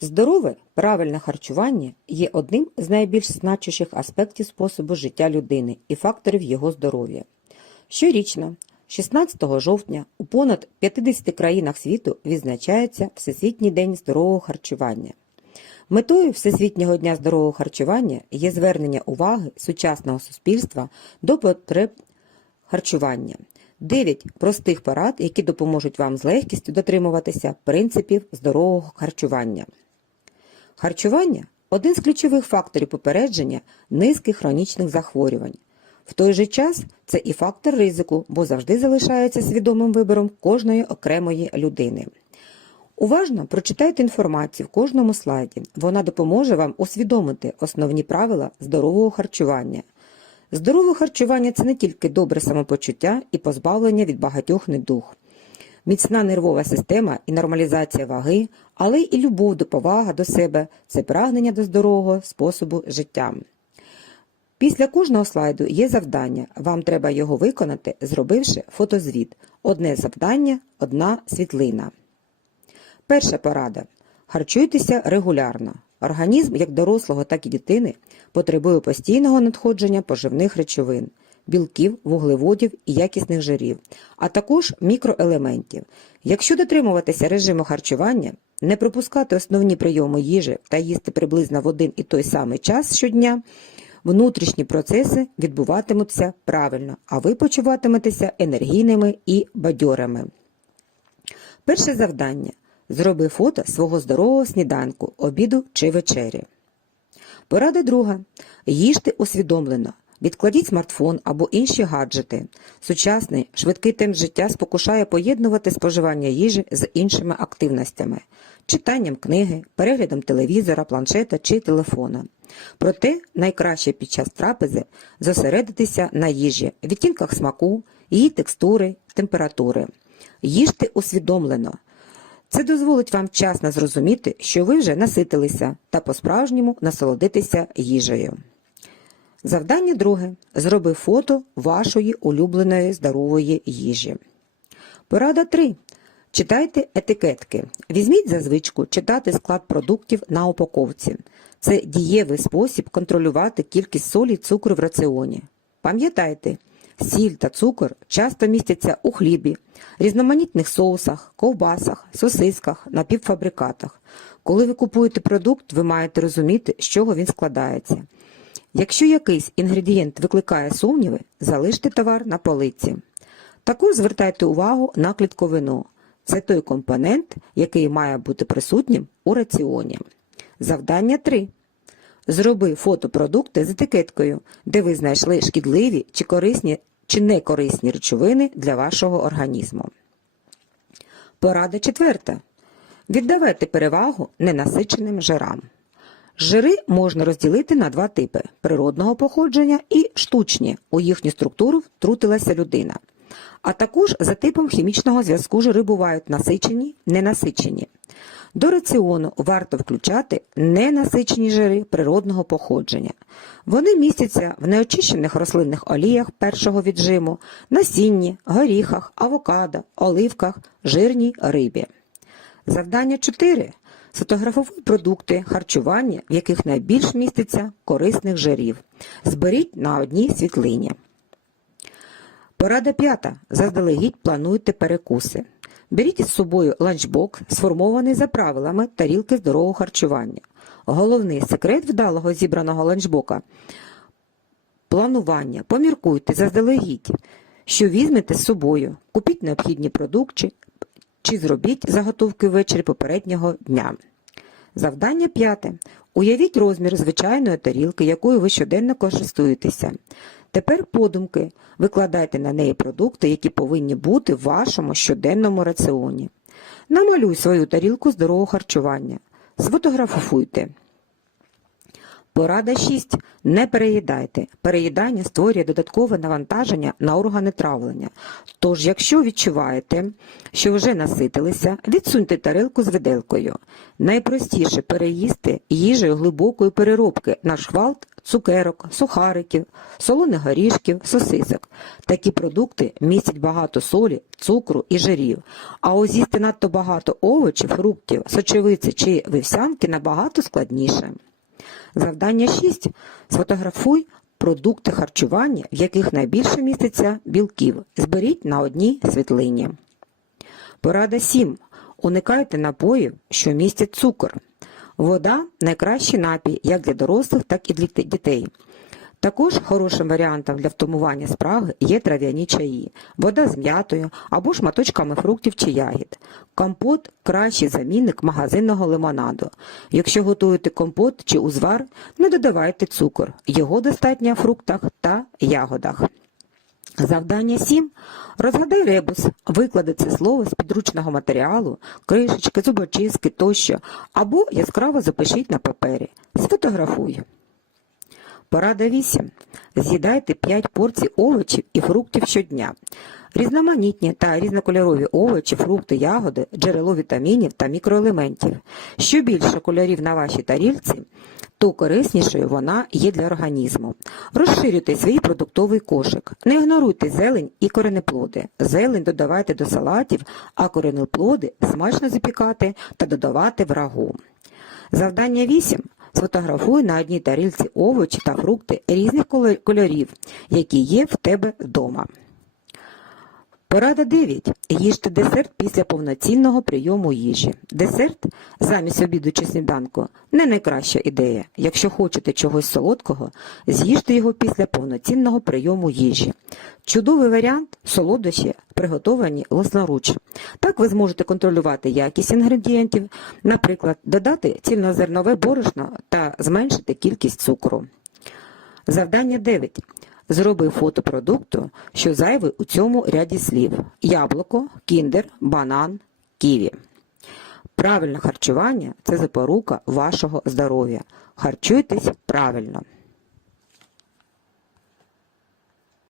Здорове, правильне харчування є одним з найбільш значущих аспектів способу життя людини і факторів його здоров'я. Щорічно, 16 жовтня, у понад 50 країнах світу відзначається Всесвітній день здорового харчування. Метою Всесвітнього дня здорового харчування є звернення уваги сучасного суспільства до потреб харчування. Дев'ять простих порад, які допоможуть вам з легкістю дотримуватися принципів здорового харчування. Харчування один з ключових факторів попередження низки хронічних захворювань. В той же час це і фактор ризику, бо завжди залишається свідомим вибором кожної окремої людини. Уважно прочитайте інформацію в кожному слайді. Вона допоможе вам усвідомити основні правила здорового харчування. Здорове харчування це не тільки добре самопочуття і позбавлення від багатьох недуг. Міцна нервова система і нормалізація ваги, але і любов до повага до себе це прагнення до здорового способу життя. Після кожного слайду є завдання. Вам треба його виконати, зробивши фотозвіт. Одне завдання, одна світлина. Перша порада. Харчуйтеся регулярно. Організм як дорослого, так і дитини потребує постійного надходження поживних речовин, білків, вуглеводів і якісних жирів, а також мікроелементів. Якщо дотримуватися режиму харчування, не пропускати основні прийоми їжі та їсти приблизно в один і той самий час щодня, внутрішні процеси відбуватимуться правильно, а ви почуватиметеся енергійними і бадьорими. Перше завдання. Зроби фото свого здорового сніданку, обіду чи вечері. Порада друга. Їжте усвідомлено. Відкладіть смартфон або інші гаджети. Сучасний швидкий темп життя спокушає поєднувати споживання їжі з іншими активностями читанням книги, переглядом телевізора, планшета чи телефона. Проте найкраще під час трапези зосередитися на їжі, відтінках смаку, її текстури, температури. Їжте усвідомлено. Це дозволить вам вчасно зрозуміти, що ви вже наситилися та по-справжньому насолодитися їжею. Завдання друге. Зроби фото вашої улюбленої здорової їжі. Порада 3. Читайте етикетки. Візьміть за звичку читати склад продуктів на упаковці. Це дієвий спосіб контролювати кількість солі і цукру в раціоні. Пам'ятайте, сіль та цукор часто містяться у хлібі, різноманітних соусах, ковбасах, сосисках, напівфабрикатах. Коли ви купуєте продукт, ви маєте розуміти, з чого він складається. Якщо якийсь інгредієнт викликає сумніви, залиште товар на полиці. Також звертайте увагу на клітковину. Це той компонент, який має бути присутнім у раціоні. Завдання 3. Зроби фотопродукти з етикеткою, де ви знайшли шкідливі чи корисні чи некорисні речовини для вашого організму. Порада четверта. Віддавайте перевагу ненасиченим жирам. Жири можна розділити на два типи природного походження і штучні. У їхню структуру втрутилася людина. А також за типом хімічного зв'язку жири бувають насичені, ненасичені. До раціону варто включати ненасичені жири природного походження. Вони містяться в неочищених рослинних оліях першого віджиму, насінні, горіхах, авокадо, оливках, жирній рибі. Завдання 4. Сфотографуй продукти харчування, в яких найбільш міститься корисних жирів. Зберіть на одній світлині. Порада п'ята. Заздалегідь плануйте перекуси. Беріть із собою ланчбок, сформований за правилами тарілки здорового харчування. Головний секрет вдалого зібраного ланчбока планування. Поміркуйте заздалегідь, що візьмете з собою, купіть необхідні продукти чи зробіть заготовки ввечері попереднього дня. Завдання п'яте. Уявіть розмір звичайної тарілки, якою ви щоденно користуєтеся. Тепер подумки викладайте на неї продукти, які повинні бути в вашому щоденному раціоні. Намалюй свою тарілку здорового харчування. Сфотографуйте. Порада 6. Не переїдайте. Переїдання створює додаткове навантаження на органи травлення. Тож, якщо відчуваєте, що вже наситилися, відсуньте тарелку з виделкою. Найпростіше переїсти їжею глибокої переробки на шквалт цукерок, сухариків, солоних горішків, сосисок. Такі продукти містять багато солі, цукру і жирів. А ось надто багато овочів, фруктів, сочевиці чи вівсянки набагато складніше. Завдання 6. Сфотографуй продукти харчування, в яких найбільше міститься білків. Зберіть на одній світлині. Порада 7. Уникайте напоїв, що містять цукор. Вода найкращий напій як для дорослих, так і для дітей. Також хорошим варіантом для втамування спраги є трав'яні чаї, вода з м'ятою або шматочками фруктів чи ягід. Компот кращий замінник магазинного лимонаду. Якщо готуєте компот чи узвар, не додавайте цукор. Його достатньо в фруктах та ягодах. Завдання 7. Розгадай ребус, виклади це слово з підручного матеріалу, кришечки, зубочистки тощо, або яскраво запишіть на папері. Сфотографуй. Порада 8. З'їдайте 5 порцій овочів і фруктів щодня. Різноманітні та різнокольорові овочі, фрукти, ягоди, джерело вітамінів та мікроелементів. Що більше кольорів на вашій тарілці, то кориснішою вона є для організму. Розширюйте свій продуктовий кошик. Не ігноруйте зелень і коренеплоди. Зелень додавайте до салатів, а коренеплоди смачно запікати та додавати в рагу. Завдання 8. Сфотографуй на одній тарілці овочі та фрукти різних кольорів, які є в тебе вдома. Порада 9. Їжте десерт після повноцінного прийому їжі. Десерт замість обіду чи сніданку не найкраща ідея. Якщо хочете чогось солодкого, з'їжте його після повноцінного прийому їжі. Чудовий варіант солодощі, приготовані власноруч. Так ви зможете контролювати якість інгредієнтів, наприклад, додати цільнозернове борошно та зменшити кількість цукру. Завдання 9. Зроби фото продукту, що зайвий у цьому ряді слів: яблуко, кіндер, банан, ківі. Правильне харчування це запорука вашого здоров'я. Харчуйтесь правильно.